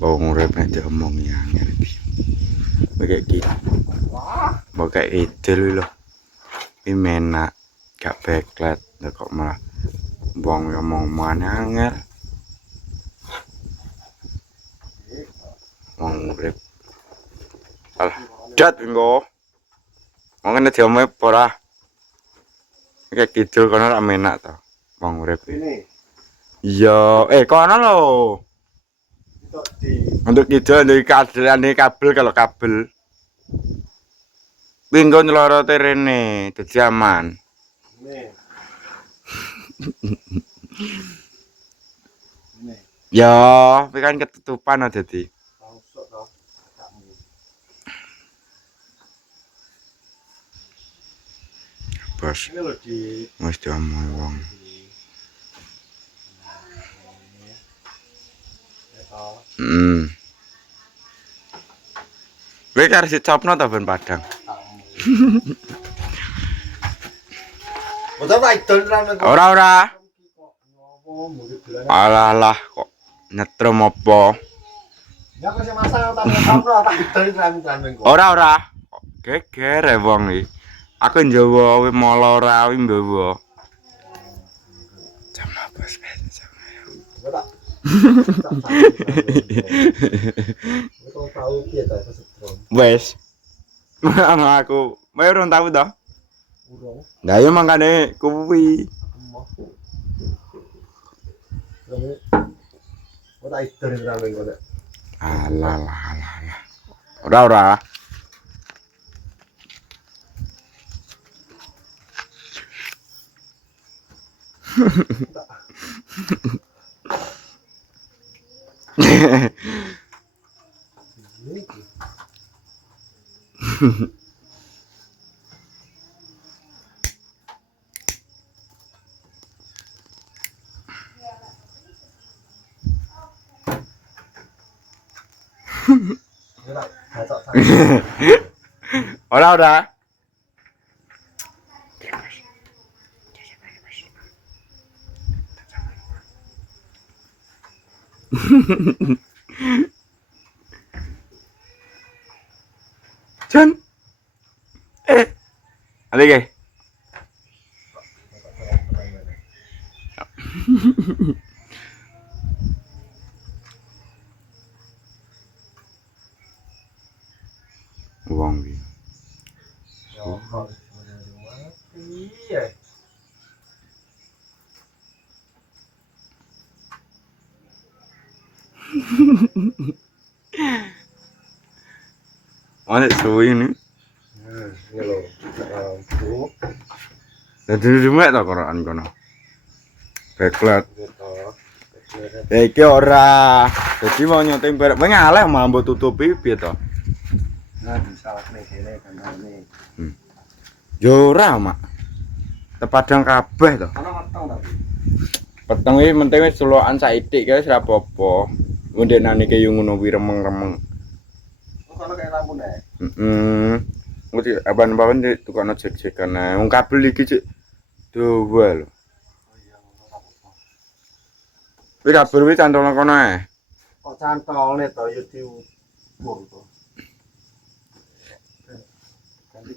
Bawang urip nek diomongi angel iki. Kayak gitu. Mau kayak itu lho. Ini menak gak backlight kok malah bawang ngomong-ngomongan angel. Bawang urip. Alah, dat engko. Mungkin diomong ora. Kayak gitu kono ra menak to. Bawang urip. Ini. Iya, kono lho. Untuk itu dari kabel kalau kabel bingung nyeloro terene dadi aman. Nih. Ya, tapi kan ketutupan aja dadi. Langsung to. Bos, Ini lho di wis diomong wong. Kowe arep dicopno ta ben Padang? Ora idol ramen. Ora. Alah kok nyetrum apa? Ya kok sing masak tak samro tak idol ramen kok. Ora. Kok geger wong iki. Aku njowo kowe molo ora kowe mbawa. Jam apa wis Ora. Kok tahu piye ta kesetrum. Wes. Aku urung tahu to. Urung. Lah ya mangkane kuwi. Ora idol ramen kok. Alah. Ora. Ora. Jan. Ada ge. Wong iki. Iya. Mana suwi ini? Ini lho, lampu. Dadi remek ta Quran kono. Backlight. Gitu. Ya iki ora. Dadi mau nyuting bareng ngaleh mambo tutupi piye to? Nah, disalahne kene kancane. Yo ora, Mak. Tepadang kabeh to. Ana meteng ta. Peteng iki penting wis celokan saithik kae wis ora apa-apa. Ngendenane ke yo ngono kuwi remeng-remeng. Kono kayak lampu nek. Ngerti aban-aban di tukang cek-cekan ae. Wong kabel iki cek dawa lho. Oh iya, ora apa-apa. Kuwi kabel kuwi cantol kono ae. Kok cantolne to ya diukur to. Ganti.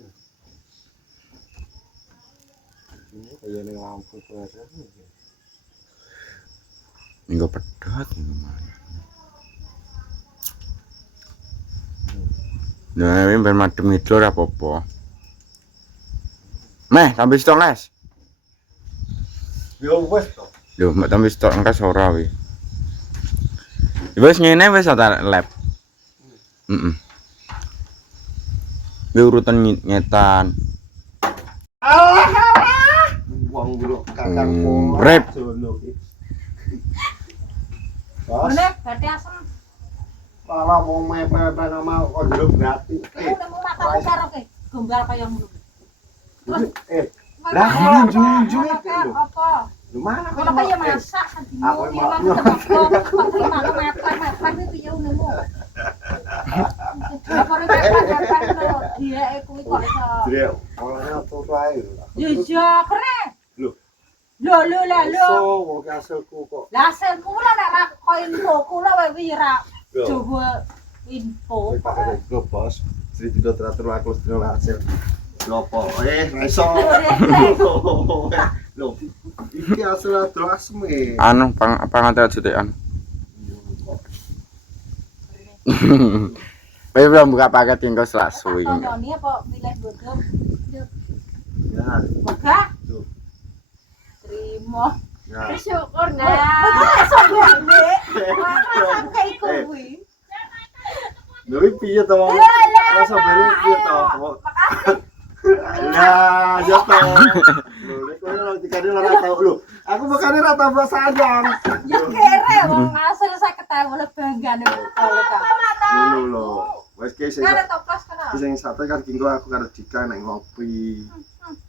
Ini kaya ning lampu kuwi. Minggu pedot ngomong. Nah, ini ben madem ngidul ora apa-apa. Meh, tambah stok les. Yo wes to. Lho, mbak tambah stok engkas ora wi. Wis ngene wis ta lab. Kuwi urutan nyetan. Allah. Wong buruk kakang Rep. jono iki. Ngene, berarti asem. Malah mau mepe-mepe nama kok jeruk gratis. Kamu nemu matamu karo ke gombal kaya ngono. Terus lah junjung itu lho. apa? Lu mana Kalau kaya masak sedino Aku iki mau mang tebak kok malah mepet-mepet iki piye nemu. Apa nek mepet lho, dia kuwi kok iso. Jrek, olehnya tutu ae lho. Ya keren. Lho. Lho. So, wong hasilku kok. Lah hasilku lah nek ra koyo infoku lah wae wi ra Coba info. Go bos. Sri tidak teratur aku sedang hasil. Lopo, iso. Lho, iki asal asme. Anu pangantar jutean. Wis belum buka paket tinggal selasuwi. Konyoni apa milih bodoh? Ya, Buka. tuh. Terima. Ya. Syukur nah. Sombong Dek. Sampai kuwi. Lho piye to? Rasa beli piye to? Nah, ya to. Lho, nek kowe ora dikane ora tau lho. Aku makane ora tambah sayang. Ya kere wong asal saya ketemu le banggane oleh Kak. Ngono lho. Wes ki sing Kan toplas kana. sing sate kan kinggo aku karo Dika nek ngopi.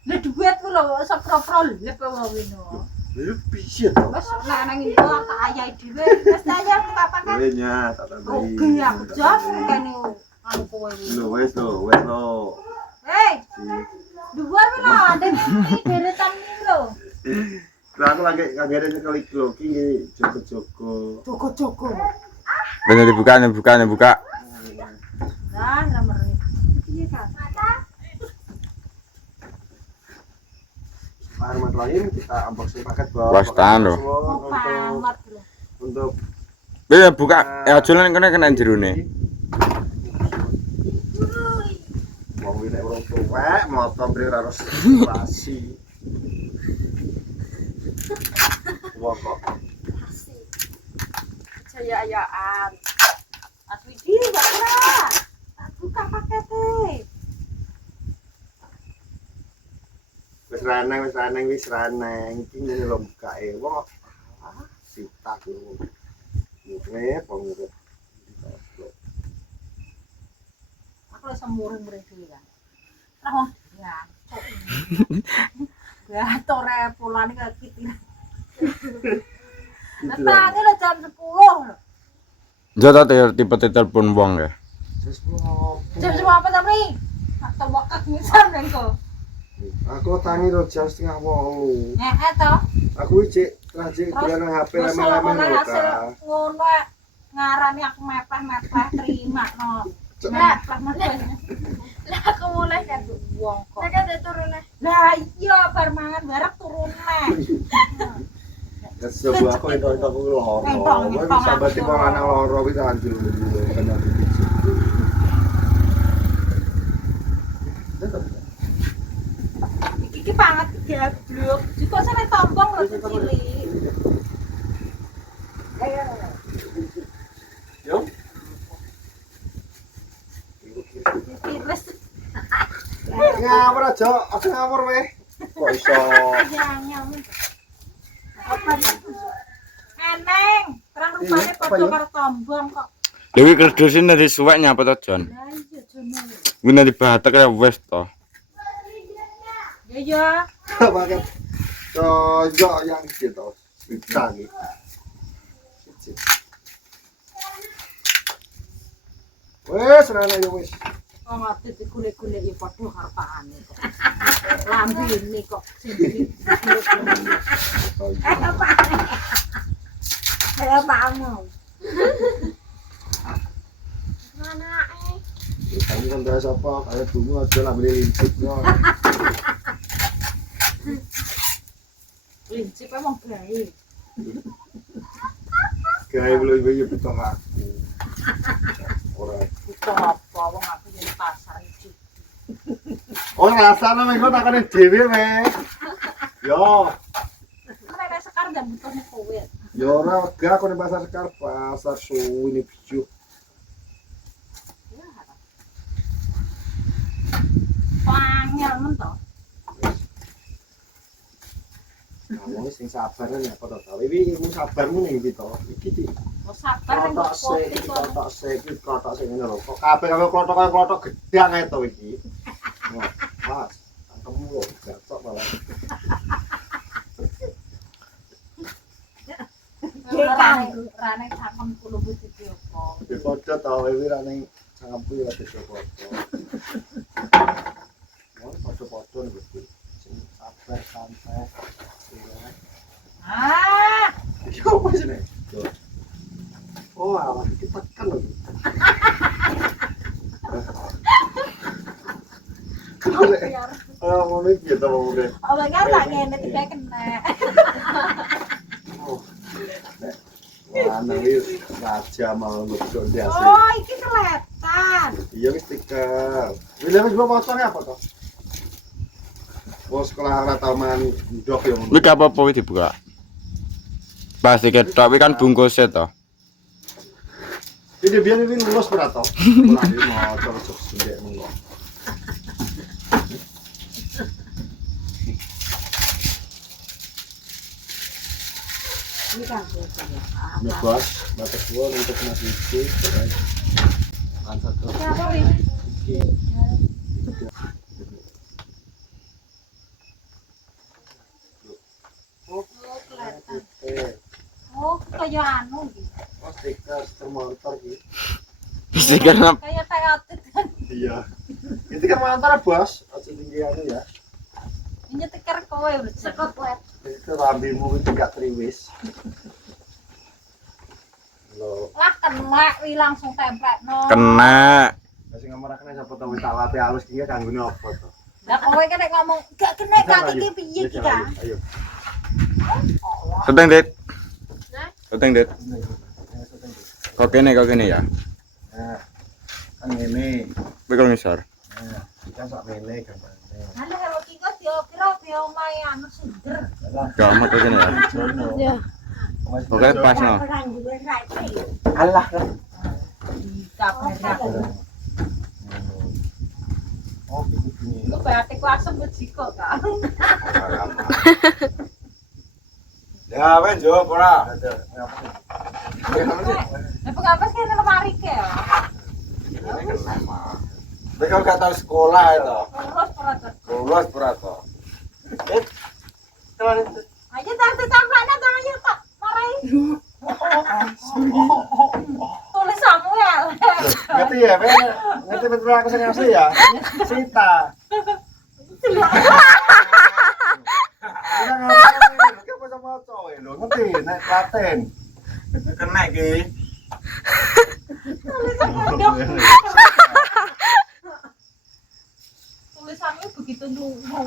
Lah duit ku lho sepro-pro lho wong wino. Lho piye to? Wes nang itu tak ayahi dhewe. Wes ayah kapan kan? Kowe nya tak tambahi. Oke aku jam kene anu kowe. Lho wes lho. Hei, luar lho, ada ngerti deretan ini lho. Lah aku lagi ada kali kloki Joko-joko. Joko-joko. Bener dibuka. Nah, nomor ini. Piye kan? Armat lain kita unboxing paket Wes, tahan lho. Pamat lho. Untuk Wis buka. Ya aja kena jerone. wong nek urung tuwek moto mrih harus basi. Wong kok Jaya-jayaan. Mas Widi, Mbak Kira. Buka paketnya. wis raneng iki ngene lho bukake wong sitak lho. Ngene pengurut. Aku lagi semurung-murung dulu kan. Nah, ya. Ya, tore pulang ke kita. Datangnya lah jam 10. Jota tipe telepon wong ya. Jam 10 apa tadi? Atau wakak misal kan kok. Aku tangi lo jam 7:30. Toh. Aku cek rajin dolan HP lama-lama lho hasil Kak. ngono ngarani aku mepeh-mepeh terima no. Mepeh. Lah aku mulai kan wong kok. Nek ada turune. Lah iya bar mangan bareng turune. Coba aku itu aku loro. Wis sampe tipe lanang loro wis anjur kena. Iki banget gablok. Juga sampe tombong lho cilik. Yo. Tiris. Ngawur aja, aku ngawur weh. Kok iso? Apa itu? Eneng, terang rupane padha karo tombong kok. Dewi kerdusin nanti suwek nyapa to Jon. Lah iya jono. Kuwi nanti batek ya wes to. Ya. Pakai tojo yang gitu. Bitangi. Wes rene yo wis. Oh ngerti digolek-golek ya padha karepane kok. Lambene kok sing apa? Kayak pamu. Mana Kamu kan bahasa apa? Kayak dulu aja lah beli lincipnya. Lincip emang gawe. Kayak belum beli betul aku. Orang. Itu apa wong aku yen pasar iki. Oh rasanya mengko takane dhewe weh. Yo, Nek sekar ndak butuhne kowe. yo ora wega aku ning pasar Sekar, pasar suwi ning Bijo. Pangel men to. Kamu sing sabar ya apa to? Iki ilmu sabarmu ning ndi to? Iki iki. Wes sabar ning Kotak sik ngene lho. Kok kabeh karo klothok gedang ae to iki. Mas, tangkemmu lho gatok malah. Rane cangkem kulo iki apa. Di padha to iki ra ning cangkemku ya apa. Mau padha-padha Gusti. Sing sabar santai. Ah, Yo wis nek. Oh, salah kita kan lagi. Mau nih gitu mau deh. Oh, enggak ngene tiga kena. Mana wis raja mau lucu dia sih. Oh, iki kelihatan. Iya wis stiker. William wis potongnya apa toh? Bos sekolah ora tau man ndok yo ngono. Wih apa-apa wih dibuka. Pasti ketok wih kan bungkusnya toh. Ini biar ini lulus berat toh. Sekolah ini mau terus gede monggo. Ini kan Ya bos, batas gua untuk nasi itu. Kan satu. Kenapa, Win? Oh, kelihatan. Oh, kayak anu gitu. Oh, stiker motor gitu. Stiker apa? Kayak teotit kan. Iya. Itu kan motor bos, aja tinggi anu ya. Ini stiker kowe sekot wet. Itu rambimu itu gak triwis. Lo, Lah kena wi langsung templek no. Kena. kasih ngomong kena siapa tahu tak latih halus iki kanggone apa to? Lah kowe kan nek ngomong gak kena kaki iki piye iki kan. Ayo. Seteng dit. Nah. Seteng dit. Kok kene ya. Nah, kan ini. Wih kalau ngisor. Nah, kita sak mele gambarnya. Halo kalau kiko kira omahe anu sinder. Gamat kok kene ya. Ya. Oke pas no. Allah kan. Kapnya. Oh, begini. Lu berarti ku asem bejiko kan. Ya ben jawab ora. Ada apa sih? Lah pengapas kan lemari ke ya. Tapi kalau gak tahu sekolah itu. Terus perut. Lulus berato. Aja tante tampaknya tangannya tak marai. Tulis Samuel. Ngerti ya, Ben? Ngerti betul aku sing asli ya? Sita. Kita ngapain? Kita baca-baca lho, ngerti? Nek Klaten. Kena iki. Tulisannya begitu nunggu.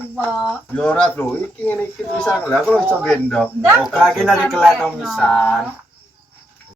Yo ora lho, iki ngene iki tulisan lho, aku lho iso gendong. Ndak. Oke, iki nanti kelihatan pisan.